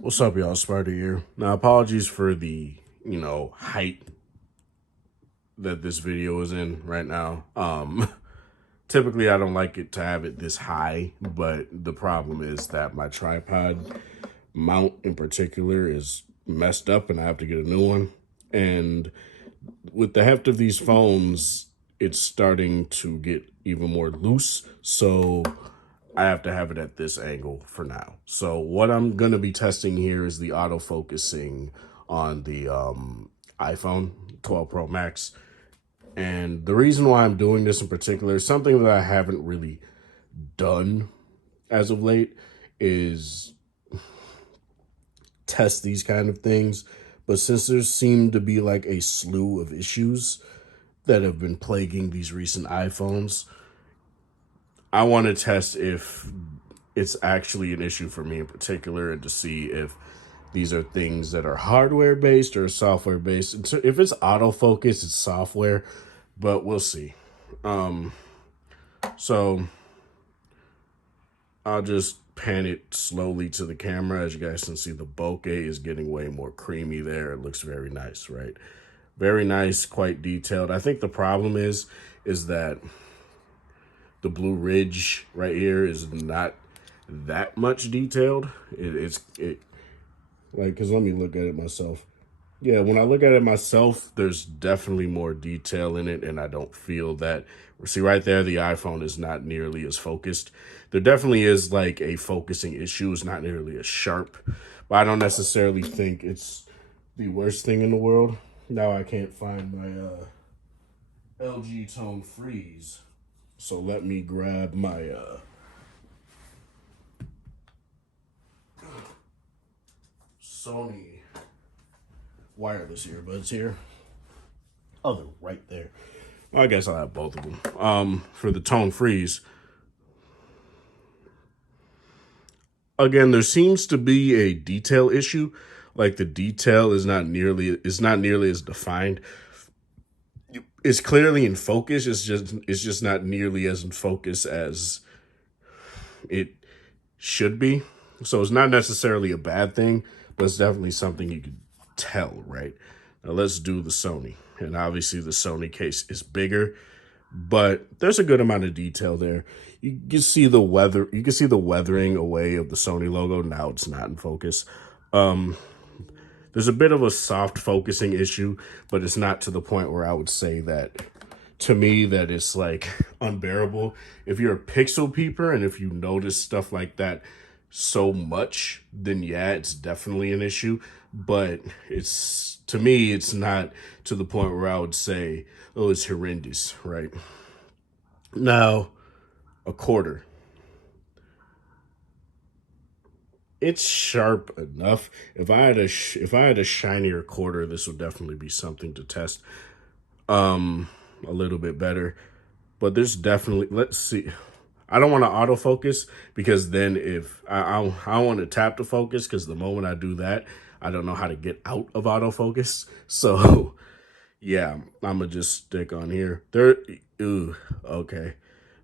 What's up, y'all? Sparta here. Now, apologies for the, height that this video is in right now. Typically, I don't like it to have it this high, but the problem is that my tripod mount in particular is messed up and I have to get a new one. And with the heft of these phones, it's starting to get even more loose. So I have to have it at this angle for now. So what I'm going to be testing here is the autofocusing on the iPhone 12 Pro Max. And the reason why I'm doing this in particular is something that I haven't really done as of late is test these kind of things. But since there seem to be like a slew of issues that have been plaguing these recent iPhones, I want to test if it's actually an issue for me in particular and to see if these are things that are hardware based or software based. And so if it's autofocus, it's software, but we'll see. So I'll just pan it slowly to the camera. As you guys can see, the bokeh is getting way more creamy there. It looks very nice, right? Very nice, quite detailed. I think the problem is that the blue ridge right here is not that much detailed. It's like, because let me look at it myself. Yeah, when I look at it myself, there's definitely more detail in it, and I don't feel that. See, right there, the iPhone is not nearly as focused. There definitely is like a focusing issue. It's not nearly as sharp, but I don't necessarily think it's the worst thing in the world. Now I can't find my LG Tone Freeze, so let me grab my Sony wireless earbuds here. Oh, they're right there. Well, I guess I'll have both of them. For the Tone Freeze, again, there seems to be a detail issue. Like the detail is not nearly as defined. It's clearly in focus. It's just not nearly as in focus as it should be. So it's not necessarily a bad thing, but it's definitely something you could tell, right? Now let's do the Sony. And obviously the Sony case is bigger, but there's a good amount of detail there. You can see the weathering away of the Sony logo. Now it's not in focus. There's a bit of a soft focusing issue, but it's not to the point where I would say that, to me, that it's like unbearable. If you're a pixel peeper and if you notice stuff like that so much, then yeah, it's definitely an issue. But to me, it's not to the point where I would say, oh, it's horrendous, right? Now, a quarter. It's sharp enough. If I had a shinier quarter, this would definitely be something to test a little bit better. But there's definitely, let's see. I don't want to autofocus because then if I want to tap to focus, because the moment I do that, I don't know how to get out of autofocus. So yeah, I'm gonna just stick on here. Okay.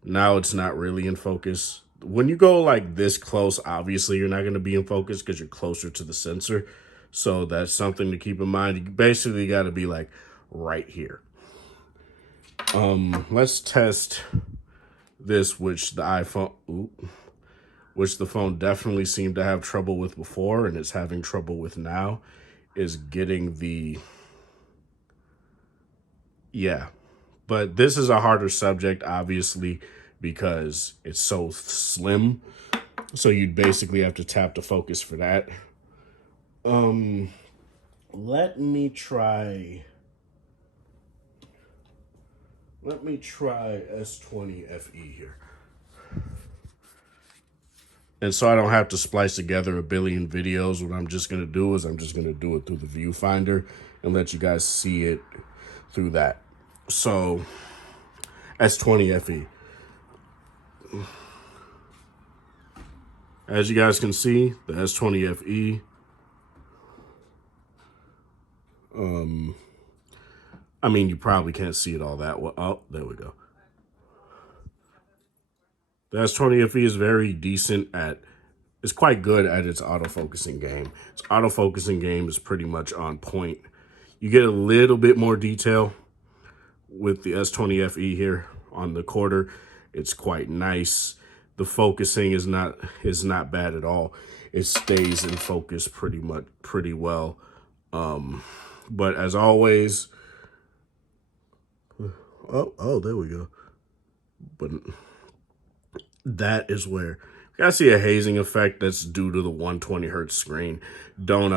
Now it's not really in focus. When you go like this close, obviously you're not going to be in focus because you're closer to the sensor. So that's something to keep in mind. You basically got to be like right here. Let's test this, which the phone definitely seemed to have trouble with before and is having trouble with now, is getting the, yeah. But this is a harder subject, obviously, because it's so slim. So you'd basically have to tap to focus for that. Let me try S20 FE here. And so I don't have to splice together a billion videos. What I'm just going to do is I'm just going to do it through the viewfinder and let you guys see it through that. So S20 FE. As you guys can see, the S20 FE. I mean, you probably can't see it all that well. Oh, there we go. The S20 FE is very decent at is quite good at its autofocusing game. Its autofocusing game is pretty much on point. You get a little bit more detail with the S20 FE here on the quarter. It's quite nice. The focusing is not bad at all. It stays in focus pretty well. But as always, oh, there we go. But that is where I see a hazing effect that's due to the 120 hertz screen. Don't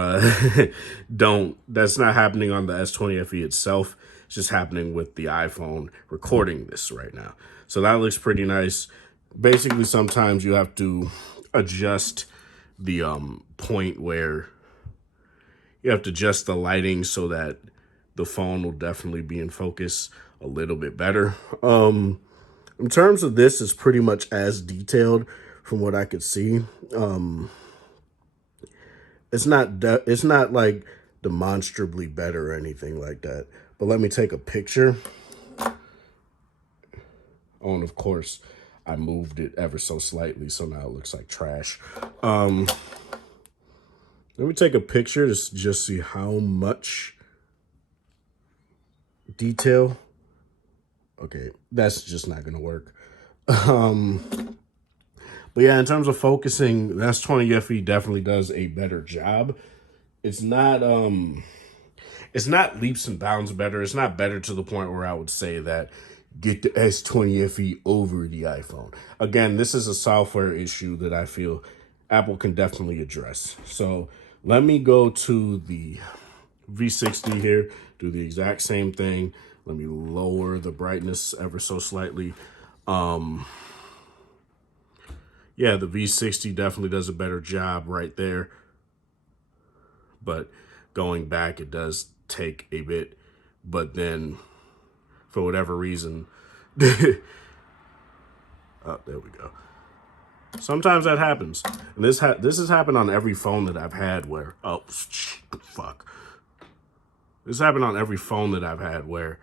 don't, that's not happening on the S20 FE itself. It's just happening with the iPhone recording this right now. So that looks pretty nice. Basically, sometimes you have to adjust the point where you have to adjust the lighting so that the phone will definitely be in focus a little bit better. In terms of this, it's pretty much as detailed from what I could see. It's not like demonstrably better or anything like that. But let me take a picture. Oh, and of course, I moved it ever so slightly, so now it looks like trash. Let me take a picture to just see how much detail. Okay, that's just not gonna work. But yeah, in terms of focusing, the S20 FE definitely does a better job. It's not leaps and bounds better. It's not better to the point where I would say that get the S20 FE over the iPhone. Again, this is a software issue that I feel Apple can definitely address. So let me go to the V60 here, do the exact same thing. Let me lower the brightness ever so slightly. Yeah, the V60 definitely does a better job right there. But going back, it does take a bit. But then, for whatever reason, oh, there we go. Sometimes that happens. And this has happened on every phone that I've had where, oh, fuck. This happened on every phone that I've had where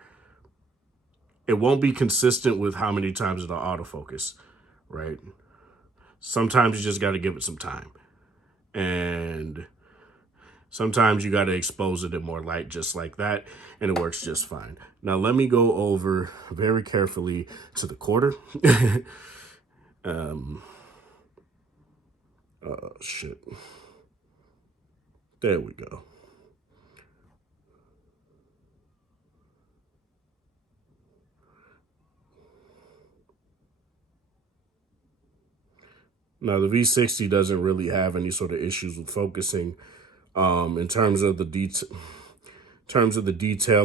it won't be consistent with how many times it'll autofocus, right? Sometimes you just got to give it some time. And sometimes you got to expose it to more light just like that, and it works just fine. Now, let me go over very carefully to the quarter. Shit. There we go. Now, the V60 doesn't really have any sort of issues with focusing. In terms of the detail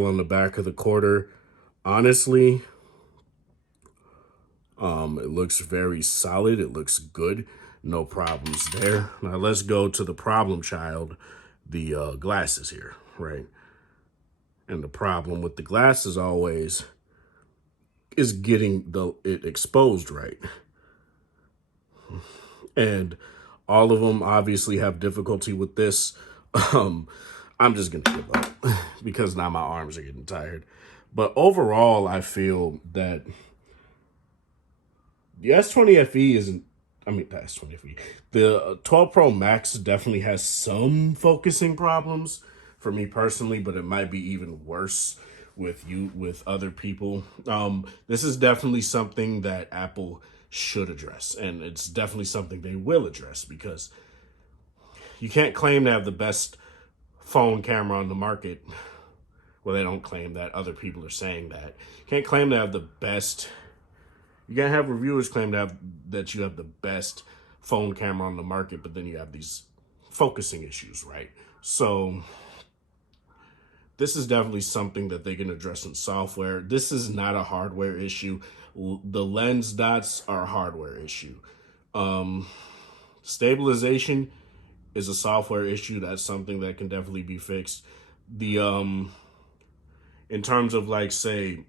on the back of the quarter, honestly, it looks very solid. It looks good. No problems there. Now, let's go to the problem child, the glasses here, right? And the problem with the glasses always is getting it exposed right. And all of them obviously have difficulty with this. I'm just going to give up because now my arms are getting tired. But overall, I feel that the S20 FE isn't, I mean, the S20 FE, the 12 Pro Max definitely has some focusing problems for me personally, but it might be even worse with other people. This is definitely something that Apple should address, and it's definitely something they will address, because you can't claim to have the best phone camera on the market. Well, they don't claim that. Other people are saying that. You can't claim to have the best. You can't have reviewers claim to have that you have the best phone camera on the market, but then you have these focusing issues, right? So this is definitely something that they can address in software. This is not a hardware issue. The lens dots are a hardware issue. Stabilization is a software issue. That's something that can definitely be fixed. The in terms of, like, say,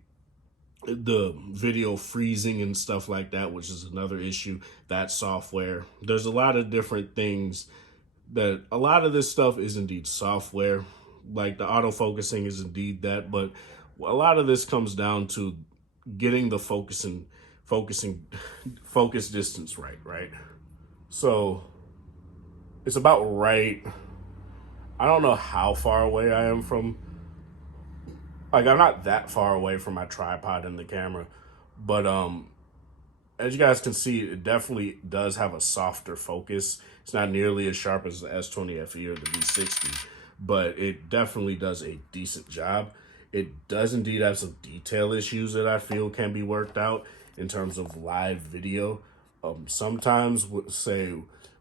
the video freezing and stuff like that, which is another issue, that software. There's a lot of different things that a lot of this stuff is indeed software. Like the autofocusing is indeed that, but a lot of this comes down to getting the focus distance right? So It's about right. I don't know how far away I am from, like, I'm not that far away from my tripod and the camera, but as you guys can see, it definitely does have a softer focus. It's not nearly as sharp as the S20 FE or the V60, but it definitely does a decent job. It does indeed have some detail issues that I feel can be worked out in terms of live video. Sometimes, say,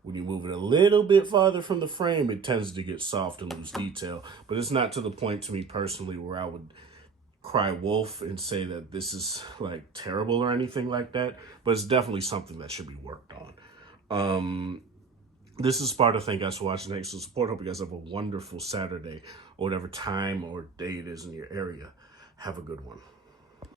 when you move it a little bit farther from the frame, it tends to get soft and lose detail. But it's not to the point to me personally where I would cry wolf and say that this is like terrible or anything like that, but it's definitely something that should be worked on. This is Sparta. Thank you guys for watching. Thanks for support. Hope you guys have a wonderful Saturday or whatever time or day it is in your area. Have a good one.